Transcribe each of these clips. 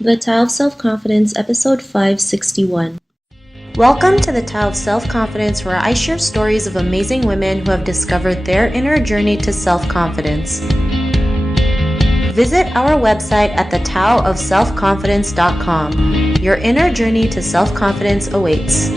The Tao of Self-Confidence, Episode 561. Welcome to the Tao of Self-Confidence, where I share stories of amazing women who have discovered their inner journey to self-confidence. Visit our website at thetaoofselfconfidence.com. Your inner journey to self-confidence awaits.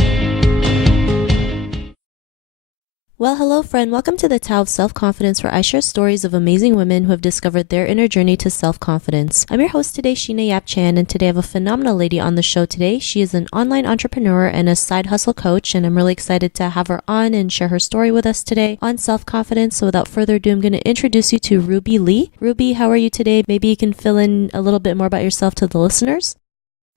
Well, hello friend. Welcome to the Tao of Self-Confidence, where I share stories of amazing women who have discovered their inner journey to self-confidence. I'm your host today, Sheena Yap Chan, and today I have a phenomenal lady on the show today. She is an online entrepreneur and a side hustle coach, and I'm really excited to have her on and share her story with us today on self-confidence. So without further ado, I'm going to introduce you to Ruby Lee. Ruby, how are you today? Maybe you can fill in a little bit more about yourself to the listeners.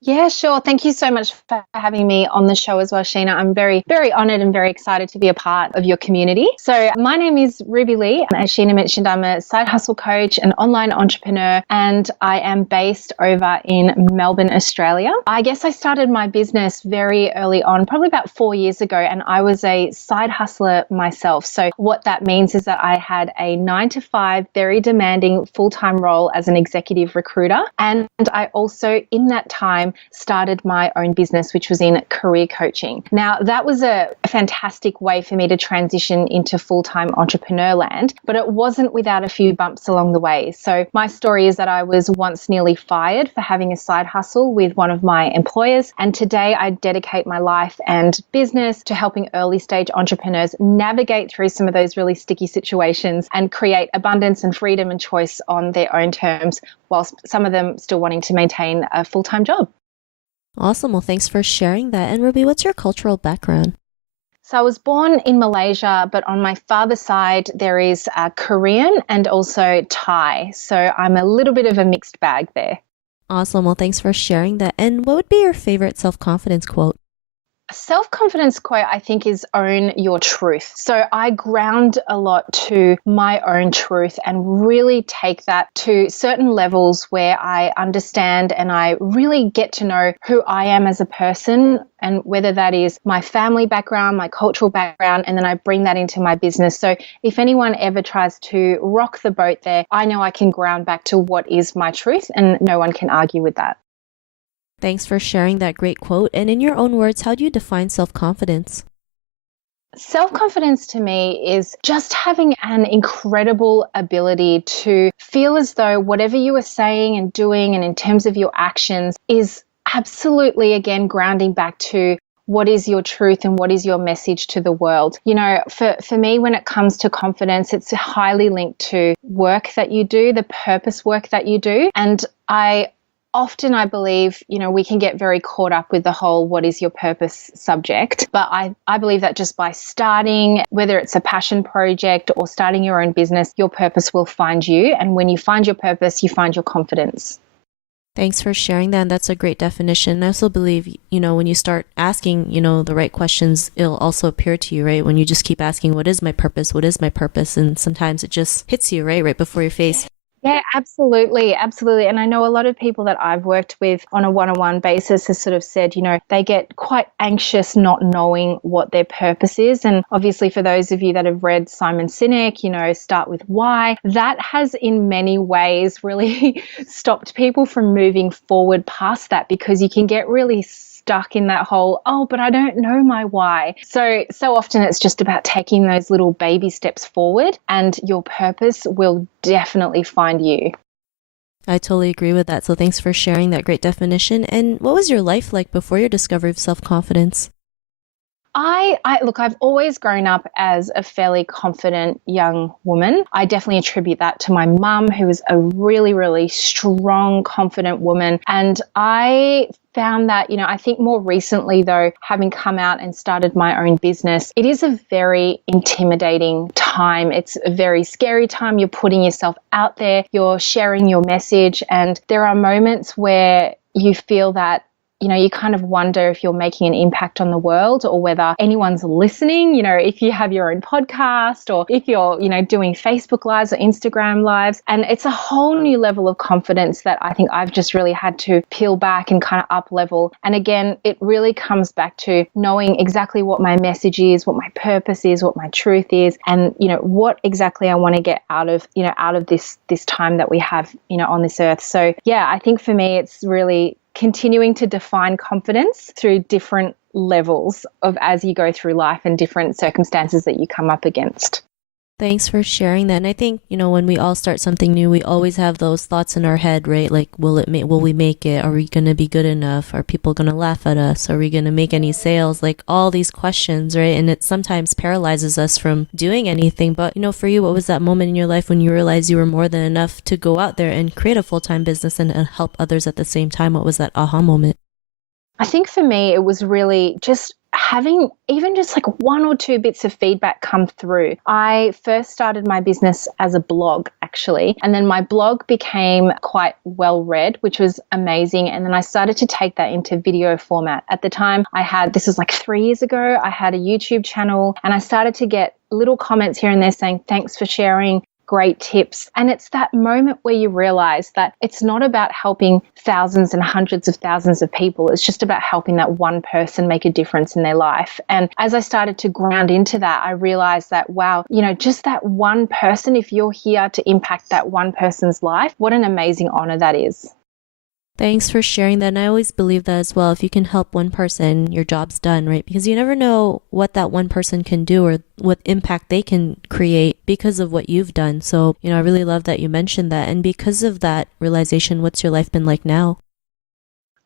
Yeah, sure. Thank you so much for having me on the show as well, Sheena. I'm very, very honored and very excited to be a part of your community. So my name is Ruby Lee. As Sheena mentioned, I'm a side hustle coach, an online entrepreneur, and I am based over in Melbourne, Australia. I guess I started my business very early on, probably about 4 years ago, and I was a side hustler myself. So what that means is that I had a 9-to-5, very demanding full-time role as an executive recruiter. And I also, in that time, started my own business, which was in career coaching. Now, that was a fantastic way for me to transition into full-time entrepreneur land, but it wasn't without a few bumps along the way. So my story is that I was once nearly fired for having a side hustle with one of my employers. And today I dedicate my life and business to helping early stage entrepreneurs navigate through some of those really sticky situations and create abundance and freedom and choice on their own terms, whilst some of them still wanting to maintain a full-time job. Awesome. Well, thanks for sharing that. And Ruby, what's your cultural background? So I was born in Malaysia, but on my father's side, there is Korean and also Thai. So I'm a little bit of a mixed bag there. Awesome. Well, thanks for sharing that. And what would be your favorite self-confidence quote? Self-confidence quote, I think, is own your truth. So I ground a lot to my own truth and really take that to certain levels where I understand and I really get to know who I am as a person, and whether that is my family background, my cultural background, and then I bring that into my business. So if anyone ever tries to rock the boat there, I know I can ground back to what is my truth, and no one can argue with that. Thanks for sharing that great quote. And in your own words, how do you define self-confidence? Self-confidence to me is just having an incredible ability to feel as though whatever you are saying and doing and in terms of your actions is absolutely, again, grounding back to what is your truth and what is your message to the world. You know, for me, when it comes to confidence, it's highly linked to work that you do, the purpose work that you do. And I believe, we can get very caught up with the whole what is your purpose subject. But I believe that just by starting, whether it's a passion project or starting your own business, your purpose will find you. And when you find your purpose, you find your confidence. Thanks for sharing that. And that's a great definition. I also believe, when you start asking, the right questions, it'll also appear to you, right? When you just keep asking, what is my purpose? What is my purpose? And sometimes it just hits you, right before your face. Yeah, absolutely. Absolutely. And I know a lot of people that I've worked with on a one-on-one basis has sort of said, they get quite anxious not knowing what their purpose is. And obviously for those of you that have read Simon Sinek, start with why, that has in many ways really stopped people from moving forward past that, because you can get really stuck in that whole, but I don't know my why. So often it's just about taking those little baby steps forward, and your purpose will definitely find you. I totally agree with that. So thanks for sharing that great definition. And what was your life like before your discovery of self-confidence? Look, I've always grown up as a fairly confident young woman. I definitely attribute that to my mum, who was a really, really strong, confident woman. And I found that, I think more recently though, having come out and started my own business, it is a very intimidating time. It's a very scary time. You're putting yourself out there, you're sharing your message, and there are moments where you feel that you kind of wonder if you're making an impact on the world or whether anyone's listening, if you have your own podcast or if you're, doing Facebook lives or Instagram lives. And it's a whole new level of confidence that I think I've just really had to peel back and kind of up level. And again, it really comes back to knowing exactly what my message is, what my purpose is, what my truth is, and, what exactly I want to get out of this time that we have, on this earth. So yeah, I think for me, it's really continuing to define confidence through different levels of as you go through life and different circumstances that you come up against. Thanks for sharing that. And I think, when we all start something new, we always have those thoughts in our head, right? Like, will we make it? Are we going to be good enough? Are people going to laugh at us? Are we going to make any sales? Like all these questions, right? And it sometimes paralyzes us from doing anything. But, for you, what was that moment in your life when you realized you were more than enough to go out there and create a full-time business and help others at the same time? What was that aha moment? I think for me, it was really just having even just like one or two bits of feedback come through. I first started my business as a blog, actually, and then my blog became quite well read, which was amazing. And then I started to take that into video format. At the time this was like 3 years ago, I had a YouTube channel and I started to get little comments here and there saying, thanks for sharing, great tips. And it's that moment where you realize that it's not about helping thousands and hundreds of thousands of people. It's just about helping that one person make a difference in their life. And as I started to ground into that, I realized that, wow, just that one person, if you're here to impact that one person's life, what an amazing honor that is. Thanks for sharing that. And I always believe that as well. If you can help one person, your job's done, right? Because you never know what that one person can do or what impact they can create because of what you've done. So, I really love that you mentioned that. And because of that realization, what's your life been like now?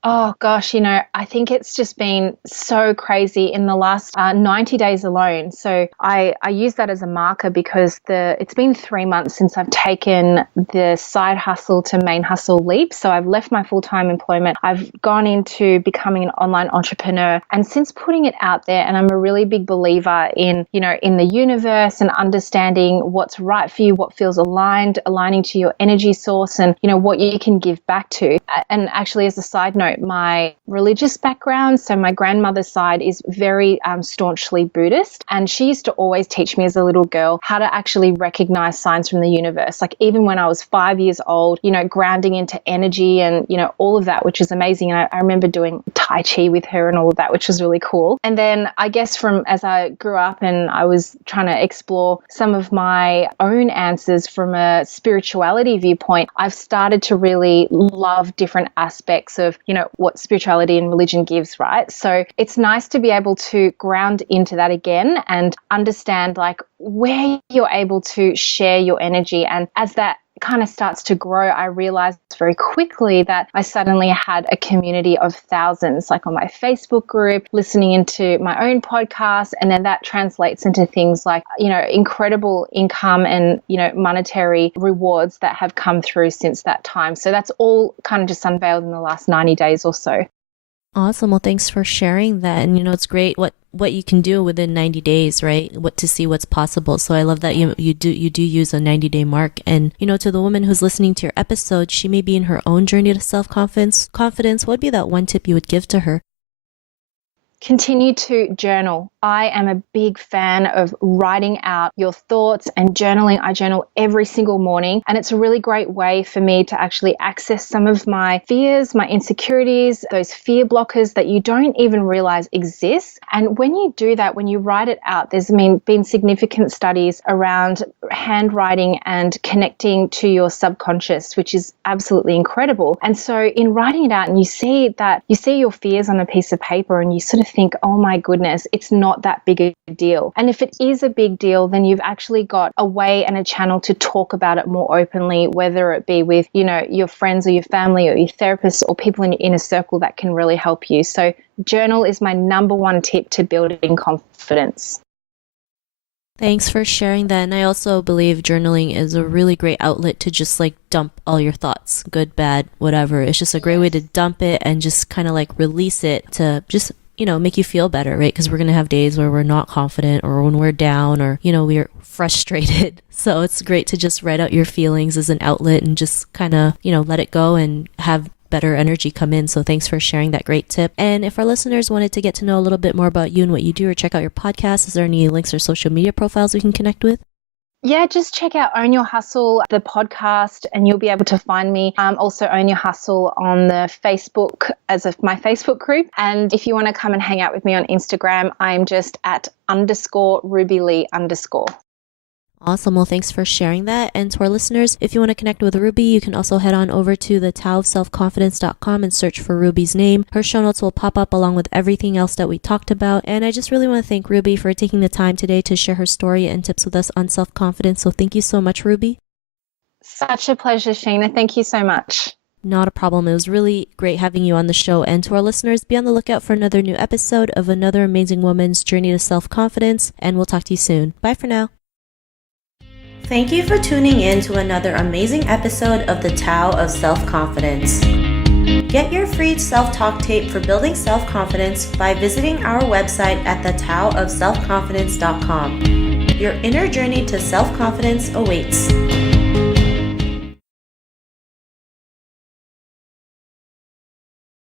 Oh gosh, I think it's just been so crazy in the last 90 days alone. So I use that as a marker because it's been 3 months since I've taken the side hustle to main hustle leap. So I've left my full-time employment. I've gone into becoming an online entrepreneur. And since putting it out there, and I'm a really big believer in the universe and understanding what's right for you, what feels aligning to your energy source and, what you can give back to. And actually, as a side note, my religious background, so my grandmother's side is very staunchly Buddhist, and she used to always teach me as a little girl how to actually recognize signs from the universe. Like even when I was 5 years old, grounding into energy and, all of that, which is amazing. And I remember doing Tai Chi with her and all of that, which was really cool. And then I guess from as I grew up and I was trying to explore some of my own answers from a spirituality viewpoint, I've started to really love different aspects of, what spirituality and religion gives, right? So it's nice to be able to ground into that again and understand like where you're able to share your energy. And as that kind of starts to grow, I realized very quickly that I suddenly had a community of thousands, like on my Facebook group, listening into my own podcast. And then that translates into things like, incredible income and, monetary rewards that have come through since that time. So that's all kind of just unveiled in the last 90 days or so. Awesome. Well, thanks for sharing that. And, it's great what you can do within 90 days, right? What to see what's possible. So I love that you do use a 90-day mark. And, to the woman who's listening to your episode, she may be in her own journey to self-confidence. What would be that one tip you would give to her? Continue to journal. I am a big fan of writing out your thoughts and journaling. I journal every single morning, and it's a really great way for me to actually access some of my fears, my insecurities, those fear blockers that you don't even realize exist. And when you do that, when you write it out, there's been significant studies around handwriting and connecting to your subconscious, which is absolutely incredible. And so in writing it out and you see your fears on a piece of paper and you sort of think, oh my goodness, it's not that big a deal. And if it is a big deal, then you've actually got a way and a channel to talk about it more openly, whether it be with, your friends or your family or your therapist or people in your inner circle that can really help you. So journal is my number one tip to building confidence. Thanks for sharing that. And I also believe journaling is a really great outlet to just like dump all your thoughts, good, bad, whatever. It's just a great way to dump it and just kind of like release it to just make you feel better, right? Because we're going to have days where we're not confident or when we're down or, we're frustrated. So it's great to just write out your feelings as an outlet and just kind of, let it go and have better energy come in. So thanks for sharing that great tip. And if our listeners wanted to get to know a little bit more about you and what you do or check out your podcast, is there any links or social media profiles we can connect with? Yeah, just check out Own Your Hustle, the podcast, and you'll be able to find me. Also Own Your Hustle on the Facebook as of my Facebook group. And if you want to come and hang out with me on Instagram, I'm just at _RubyLee_. Awesome. Well, thanks for sharing that. And to our listeners, if you want to connect with Ruby, you can also head on over to the taoofselfconfidence.com and search for Ruby's name. Her show notes will pop up along with everything else that we talked about. And I just really want to thank Ruby for taking the time today to share her story and tips with us on self-confidence. So thank you so much, Ruby. Such a pleasure, Sheena. Thank you so much. Not a problem. It was really great having you on the show. And to our listeners, be on the lookout for another new episode of another amazing woman's journey to self-confidence. And we'll talk to you soon. Bye for now. Thank you for tuning in to another amazing episode of the Tao of Self-Confidence. Get your free self-talk tape for building self-confidence by visiting our website at thetaoofselfconfidence.com. Your inner journey to self-confidence awaits.